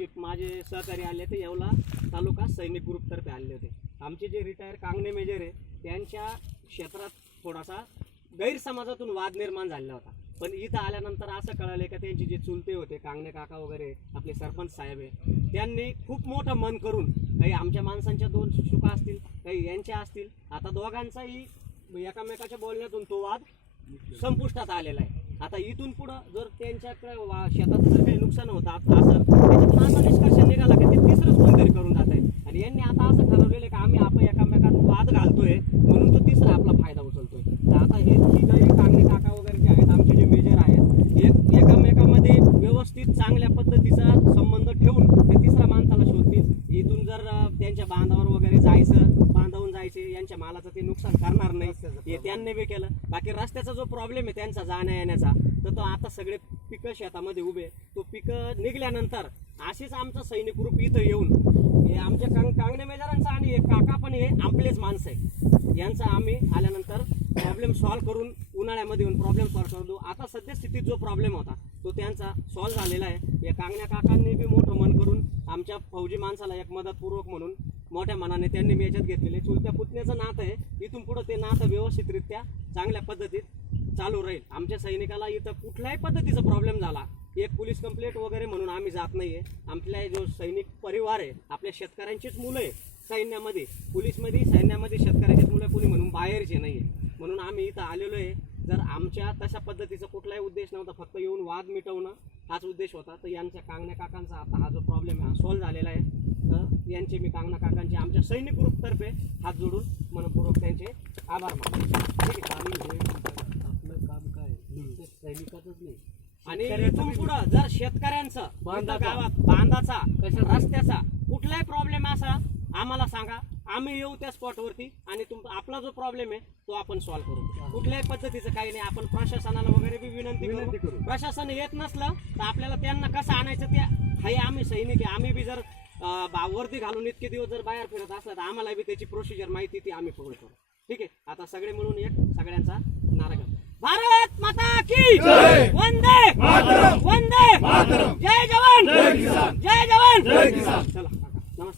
जे माझे सहकारी आले ते येवला तालुका सैनिक ग्रुपतर्फे आले होते. आमचे जे रिटायर कांगणे मेजर आहे त्यांच्या क्षेत्रात थोडासा गैरसमाजातून वाद निर्माण झालेला होता. पण इथं आल्यानंतर असं कळालं का त्यांचे जे चुलते होते कांगणे काका वगैरे आपले सरपंच साहेब आहे त्यांनी खूप मोठं मन करून काही आमच्या माणसांच्या दोन चुका असतील काही यांच्या असतील आता दोघांचाही एकामेकाच्या बोलण्यातून तो वाद संपुष्टात आलेला आहे. आता इथून पुढं जर त्यांच्याकडे वा- शेताचं जर काही नुकसान होतं आता असं त्याच्यातून असा निष्कर्ष निघाला की ते तिसरंच कोणतरी करून जात आहे आणि यांनी आता असं ठरवलेलं आहे की आम्ही आपण एकामेकात वाद घालतोय म्हणून तो तिसरा आपला फायदा उचलतोय. तर आता हे तिघही कांगणे काका वगैरे जे आहेत आमचे जे मेजर आहेत एक एकामेकामध्ये व्यवस्थित चांगल्या पद्धतीचा संबंध ठेवून ते तिसऱ्या माणसाला शोधतील. इथून जर त्यांच्या बांधावर वगैरे मालाचं ते नुकसान करणार नाही. हे त्यांनी बी केलं. बाकी रस्त्याचा जो प्रॉब्लेम आहे त्यांचा जाण्या येण्याचा तर तो आता सगळे पिकं शेतामध्ये उभे तो पिकं निघल्यानंतर असेच आमचं सैनिक ग्रुप इथं येऊन हे आमच्या कांग कांगणे मेजरांचा आणि हे काका पण हे आपलेच माणसं आहे यांचा आम्ही आल्यानंतर प्रॉब्लेम सॉल्व्ह करून उन्हाळ्यामध्ये येऊन प्रॉब्लेम सॉल्व्ह करून देऊ. आता सध्या स्थितीत जो प्रॉब्लेम होता तो त्यांचा सॉल्व्ह झालेला आहे. या कांगण्या काकांनी बी मोठं मन करून आमच्या फौजी माणसाला एक मदतपूर्वक म्हणून मोठ्या मनाने त्यांनी मी याच्यात घेतलेले. चुलत्या पुतण्याचं नातं आहे. इथून पुढं ते नातं व्यवस्थितरित्या चांगल्या पद्धतीत चालू राहील. आमच्या सैनिकाला इथं कुठल्याही पद्धतीचा प्रॉब्लेम झाला. एक पोलीस कंप्लेंट वगैरे म्हणून आम्ही जात नाही आहे आपल्या जो सैनिक परिवार आहे आपल्या शेतकऱ्यांचीच मुलं आहे सैन्यामध्ये. पोलीसमध्ये सैन्यामध्ये शेतकऱ्याचीच मुलं कोणी म्हणून बाहेरचे नाही आहे म्हणून आम्ही इथं आलेलो आहे. जर आमच्या तशा पद्धतीचा कुठलाही उद्देश नव्हता फक्त येऊन वाद मिटवणं हाच उद्देश होता तर यांच्या कांगण्या काकांचा आता हा जो प्रॉब्लेम आहे हा सॉल्व्ह झालेला आहे. तर यांचे मी कांगणा काकांचे आमच्या सैनिक ग्रुपतर्फे हात जोडून मनपूर्वक त्यांचे आभार मानतो. ठीक आहे आपलं काम काय? सैनिकाचंच नाही. आणि इथून पुढं जर शेतकऱ्यांचं गावात बांधाचा रस्त्याचा कुठलाही प्रॉब्लेम असा आम्हाला सांगा आम्ही येऊ त्या स्पॉटवरती आणि तुम आपला जो प्रॉब्लेम आहे तो आपण सॉल्व्ह करू. कुठल्याही पद्धतीचं काही नाही आपण प्रशासनाला वगैरे बी विनंती विनंती करू. प्रशासन येत नसलं तर आपल्याला त्यांना कसं आणायचं ते हे आम्ही सैनिक आहे. आम्ही बी जर वर्दी घालून इतके दिवस जर बाहेर फिरत असलं तर आम्हाला बी त्याची प्रोसिजर माहिती ती आम्ही पूर्ण करू. ठीक आहे? आता सगळे मिळून एक सगळ्यांचा नारा. भारत माता की वंदे वंदे जय जवान! जय जवान!